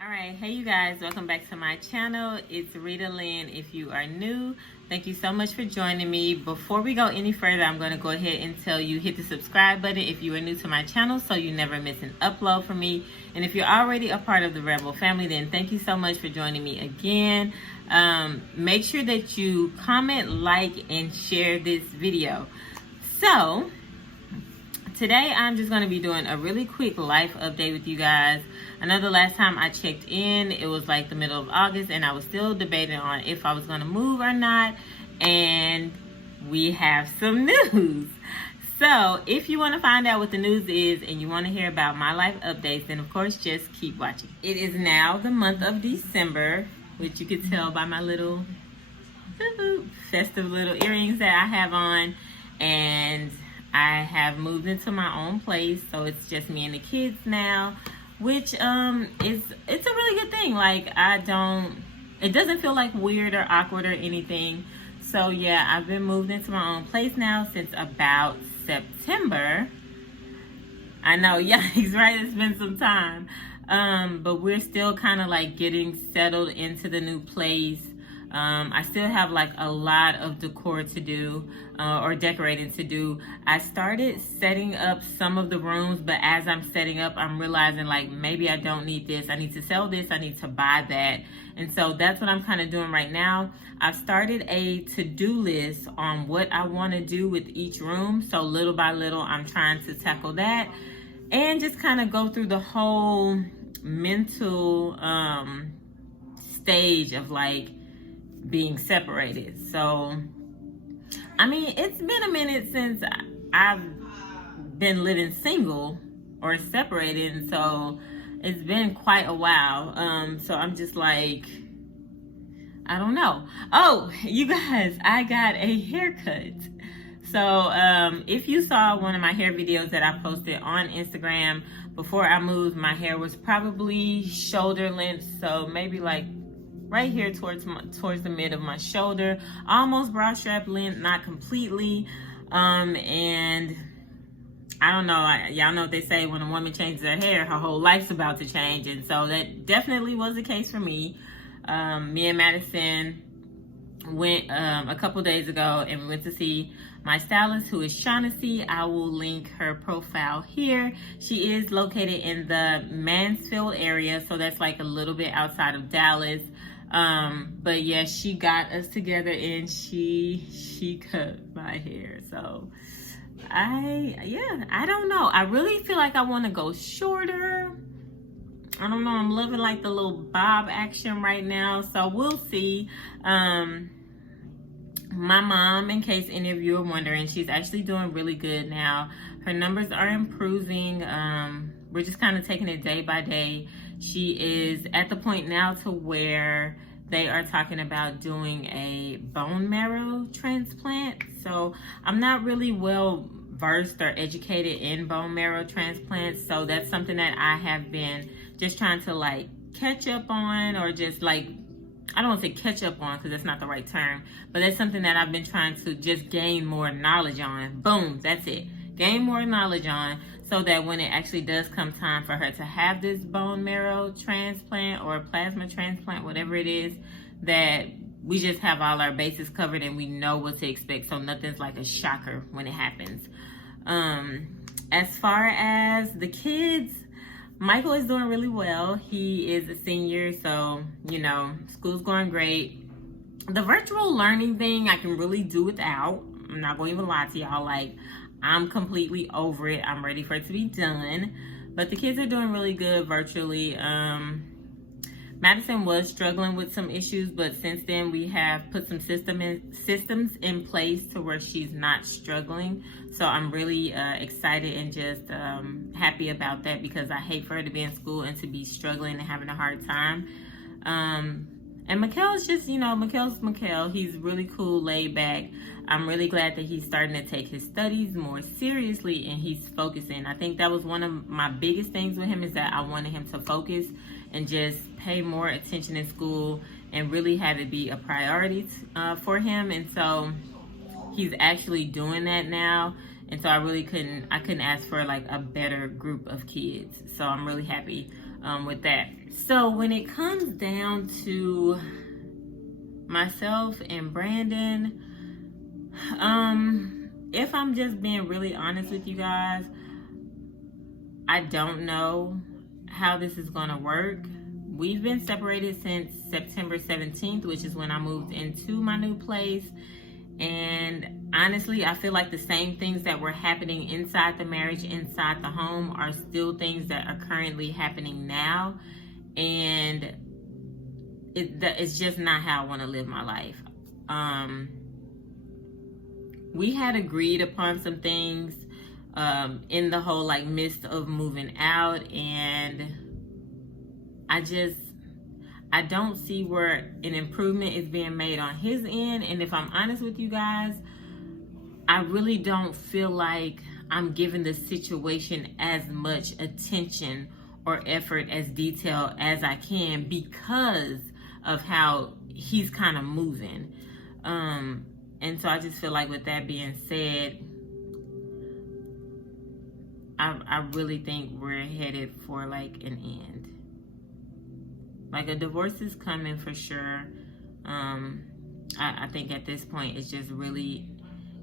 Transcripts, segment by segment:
All right, hey you guys, welcome back to my channel. It's Rita Lynn. If you are new, thank you so much for joining me. Before we go any further, I'm going to go ahead and tell you hit the subscribe button if you are new to my channel so you never miss an upload from me. And if you're already a part of the Rebel family, then thank you so much for joining me again. Make sure that you comment, like, and share this video. So today I'm just going to be doing a really quick life update with you guys. I know the last time I checked in, it was like the middle of August, and I was still debating on if I was going to move or not. And we have some news. So if you want to find out what the news is and you want to hear about my life updates, then of course just keep watching. It is now the month of December, which you can tell by my little festive little earrings that I have on. And I have moved into my own place, so it's just me and the kids now, which it's a really good thing. Like, it doesn't feel like weird or awkward or anything. So yeah, I've been moved into my own place now since about September. I know, yikes, right? It's been some time. But we're still kind of like getting settled into the new place. I still have like a lot of decor to do, or decorating to do. I started setting up some of the rooms, but as I'm setting up, I'm realizing like maybe I don't need this. I need to sell this. I need to buy that. And so that's what I'm kind of doing right now. I've started a to-do list on what I want to do with each room. So little by little, I'm trying to tackle that and just kind of go through the whole mental stage of like being separated. So I mean, it's been a minute since I've been living single or separated, and so it's been quite a while. So I'm just like, I don't know. Oh, you guys, I got a haircut. So if you saw one of my hair videos that I posted on Instagram before I moved, my hair was probably shoulder length, so maybe like right here towards the mid of my shoulder, almost bra strap length, not completely. And I don't know, y'all know what they say, when a woman changes her hair, her whole life's about to change. And so that definitely was the case for me. Me and Madison went a couple days ago, and we went to see my stylist, who is Shaughnessy. I will link her profile here. She is located in the Mansfield area, so that's like a little bit outside of Dallas. But yeah, she got us together and she cut my hair. So I don't know. I really feel like I want to go shorter. I don't know. I'm loving like the little bob action right now. So we'll see. My mom, in case any of you are wondering, she's actually doing really good now. Her numbers are improving. We're just kind of taking it day by day. She is at the point now to where they are talking about doing a bone marrow transplant. So I'm not really well versed or educated in bone marrow transplants. So that's something that I have been just trying to like catch up on, or just like, I don't want to say catch up on because that's not the right term, but that's something that I've been trying to just gain more knowledge on. Boom, that's it. Gain more knowledge on, so that when it actually does come time for her to have this bone marrow transplant or plasma transplant, whatever it is, that we just have all our bases covered and we know what to expect. So nothing's like a shocker when it happens. As far as the kids, Michael is doing really well. He is a senior, so, you know, school's going great. The virtual learning thing I can really do without. I'm not going to even lie to y'all. Like, I'm completely over it. I'm ready for it to be done. But the kids are doing really good virtually. Madison was struggling with some issues, but since then we have put some systems in place to where she's not struggling. So I'm really excited and just happy about that, because I hate for her to be in school and to be struggling and having a hard time. And Mikhail's just, you know, Mikhail's Mikhail. He's really cool, laid back. I'm really glad that he's starting to take his studies more seriously and he's focusing. I think that was one of my biggest things with him, is that I wanted him to focus and just pay more attention in school and really have it be a priority for him. And so he's actually doing that now. And so I couldn't ask for like a better group of kids. So I'm really happy. with that. So when it comes down to myself and Brandon, if I'm just being really honest with you guys, I don't know how this is gonna work. We've been separated since September 17th, which is when I moved into my new place. And honestly, I feel like the same things that were happening inside the marriage, inside the home, are still things that are currently happening now. And it's just not how I want to live my life. We had agreed upon some things in the whole like midst of moving out, and I don't see where an improvement is being made on his end. And if I'm honest with you guys, I really don't feel like I'm giving the situation as much attention or effort as detail as I can because of how he's kind of moving. And so I just feel like with that being said, I really think we're headed for like an end. Like a divorce is coming for sure. I think at this point it's just really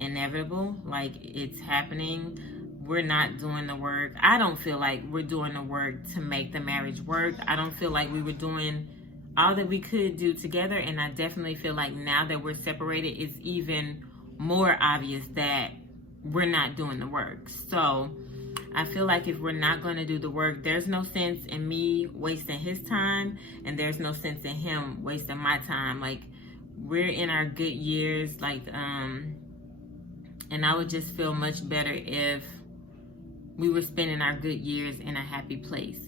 inevitable. Like it's happening. We're not doing the work. I don't feel like we're doing the work to make the marriage work. I don't feel like we were doing all that we could do together. And I definitely feel like now that we're separated, it's even more obvious that we're not doing the work. So I feel like if we're not going to do the work, there's no sense in me wasting his time, and there's no sense in him wasting my time. Like, we're in our good years, like, and I would just feel much better if we were spending our good years in a happy place.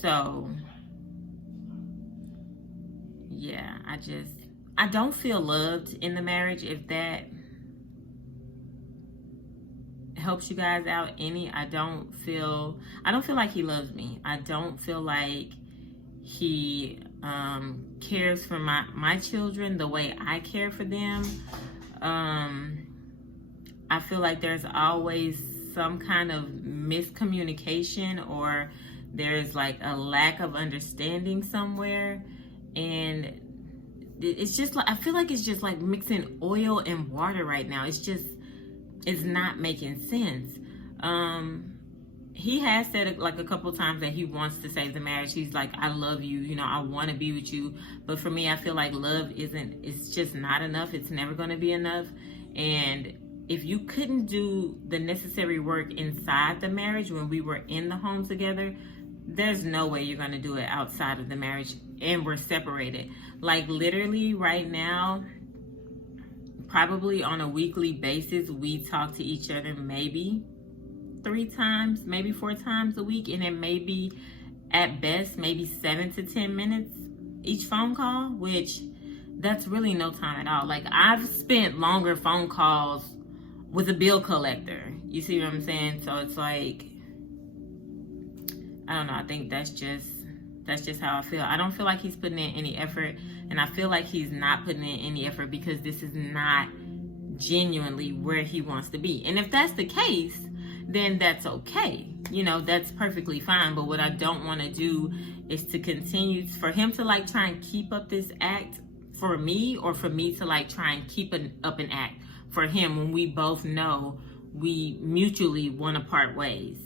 So, yeah, I don't feel loved in the marriage, if that helps you guys out any. I don't feel like he loves me. I don't feel like he cares for my children the way I care for them. I feel like there's always some kind of miscommunication, or there's like a lack of understanding somewhere, and it's just like I feel like it's just like mixing oil and water right now. It's not making sense. He has said like a couple times that he wants to save the marriage. He's like, I love you, you know, I want to be with you. But for me, I feel like love it's just not enough. It's never going to be enough. And if you couldn't do the necessary work inside the marriage when we were in the home together, there's no way you're going to do it outside of the marriage, and we're separated. Like literally right now, probably on a weekly basis, we talk to each other maybe 3 times, maybe 4 times a week. And it may be at best, maybe 7 to 10 minutes each phone call, which that's really no time at all. Like I've spent longer phone calls with a bill collector. You see what I'm saying? So it's like, I don't know. I think that's just how I feel. I don't feel like he's putting in any effort, and I feel like he's not putting in any effort because this is not genuinely where he wants to be. And if that's the case, then that's okay. You know, that's perfectly fine. But what I don't want to do is to continue for him to like try and keep up this act for me, or for me to like try and keep up an act for him when we both know we mutually want to part ways.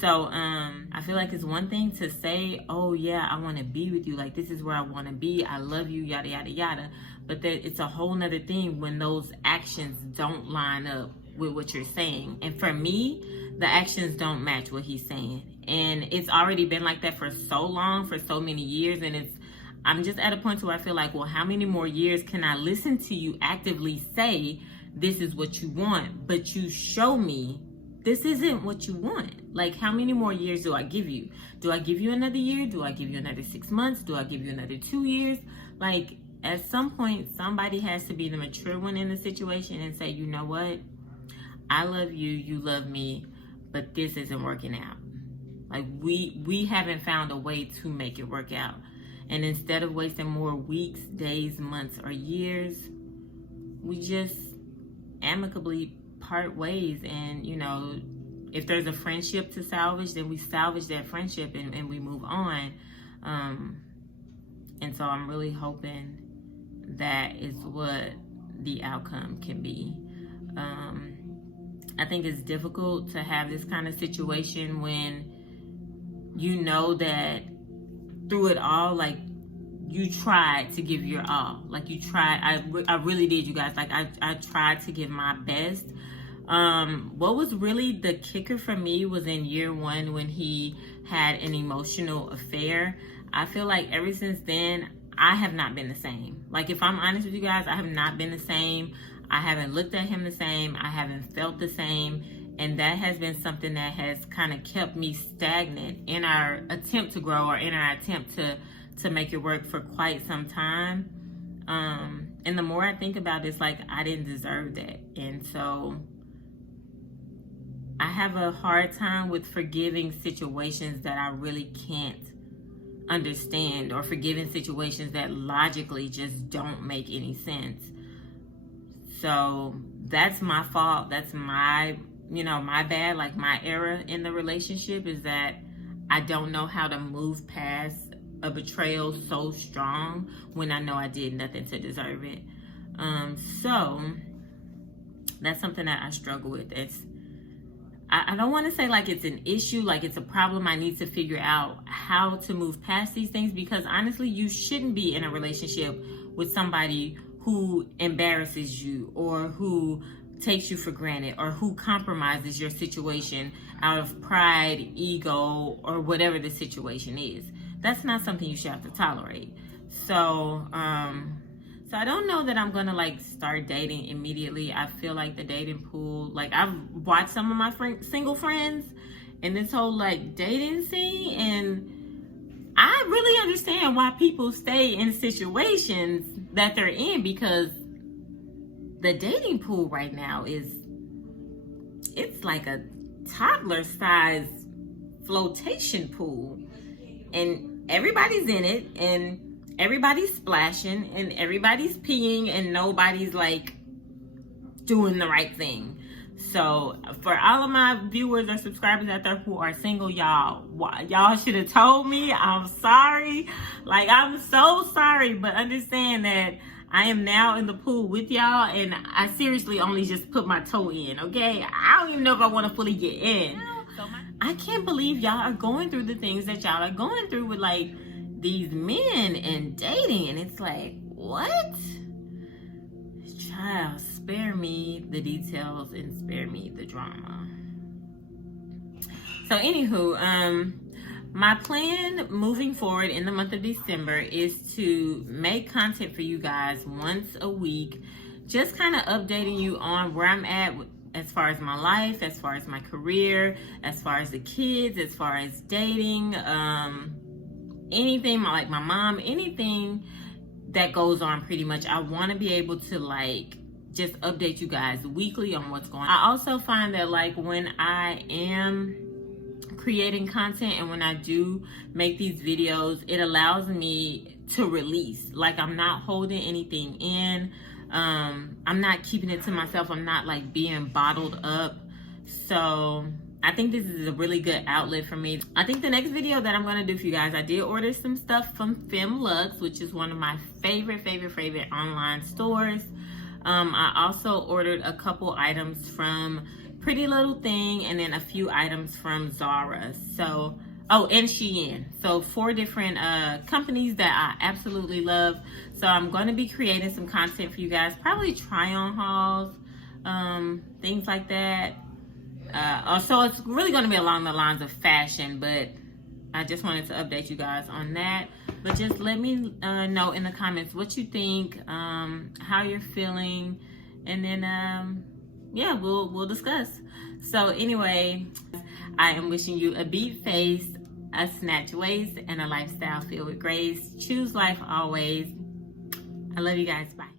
So I feel like it's one thing to say, oh yeah, I want to be with you, like this is where I want to be, I love you, yada yada yada, but it's a whole nother thing when those actions don't line up with what you're saying. And for me, the actions don't match what he's saying, and it's already been like that for so long, for so many years. And I'm just at a point where I feel like, well, how many more years can I listen to you actively say this is what you want, but you show me this isn't what you want? Like, how many more years do I give you? Do I give you another year? Do I give you another 6 months? Do I give you another 2 years? Like, at some point, somebody has to be the mature one in the situation and say, you know what? I love you, you love me, but this isn't working out. Like, we haven't found a way to make it work out. And instead of wasting more weeks, days, months, or years, we just amicably part ways and, you know, if there's a friendship to salvage, then we salvage that friendship and we move on. And so I'm really hoping that is what the outcome can be. I think it's difficult to have this kind of situation when you know that through it all, like, you tried to give your all. Like, you tried. I really did, you guys. Like, I tried to give my best. What was really the kicker for me was in year one when he had an emotional affair. I feel like ever since then, I have not been the same. Like, if I'm honest with you guys, I have not been the same. I haven't looked at him the same. I haven't felt the same. And that has been something that has kind of kept me stagnant in our attempt to grow, or in our attempt to make it work for quite some time. And the more I think about it, it's like I didn't deserve that. And so I have a hard time with forgiving situations that I really can't understand, or forgiving situations that logically just don't make any sense. So that's my fault. That's my bad. Like, my error in the relationship is that I don't know how to move past a betrayal so strong when I know I did nothing to deserve it. So that's something that I struggle with. I don't want to say like it's an issue, like it's a problem I need to figure out how to move past these things, because honestly, you shouldn't be in a relationship with somebody who embarrasses you, or who takes you for granted, or who compromises your situation out of pride, ego, or whatever the situation is. That's not something you should have to tolerate. So I don't know that I'm gonna like start dating immediately. I feel like the dating pool, like, I've watched some of my single friends and this whole like dating scene, and I really understand why people stay in situations that they're in, because the dating pool right now it's like a toddler size flotation pool, and everybody's in it, and everybody's splashing, and everybody's peeing, and nobody's like doing the right thing. So for all of my viewers or subscribers out there who are single, y'all should have told me. I'm sorry. Like, I'm so sorry, but understand that I am now in the pool with y'all, and I seriously only just put my toe in, okay? I don't even know if I want to fully get in. I can't believe y'all are going through the things that y'all are going through with like these men and dating, and it's like, what? Child, spare me the details and spare me the drama. So anywho, my plan moving forward in the month of December is to make content for you guys once a week, just kind of updating you on where I'm at as far as my life, as far as my career, as far as the kids, as far as dating, anything, like my mom, anything that goes on pretty much. I want to be able to like just update you guys weekly on what's going on. I also find that like when I am creating content and when I do make these videos, it allows me to release. Like, I'm not holding anything in. I'm not keeping it to myself. I'm not like being bottled up. So I think this is a really good outlet for me. I think the next video that I'm going to do for you guys, I did order some stuff from FemLux, which is one of my favorite online stores. I also ordered a couple items from Pretty Little Thing, and then a few items from Zara. So, and Shein. So 4 different companies that I absolutely love. So I'm going to be creating some content for you guys, probably try on hauls, things like that. So it's really going to be along the lines of fashion, but I just wanted to update you guys on that. But just let me know in the comments what you think, how you're feeling, and then yeah, we'll discuss. So anyway, I am wishing you a beat face, a snatch waist, and a lifestyle filled with grace. Choose life always. I love you guys. Bye.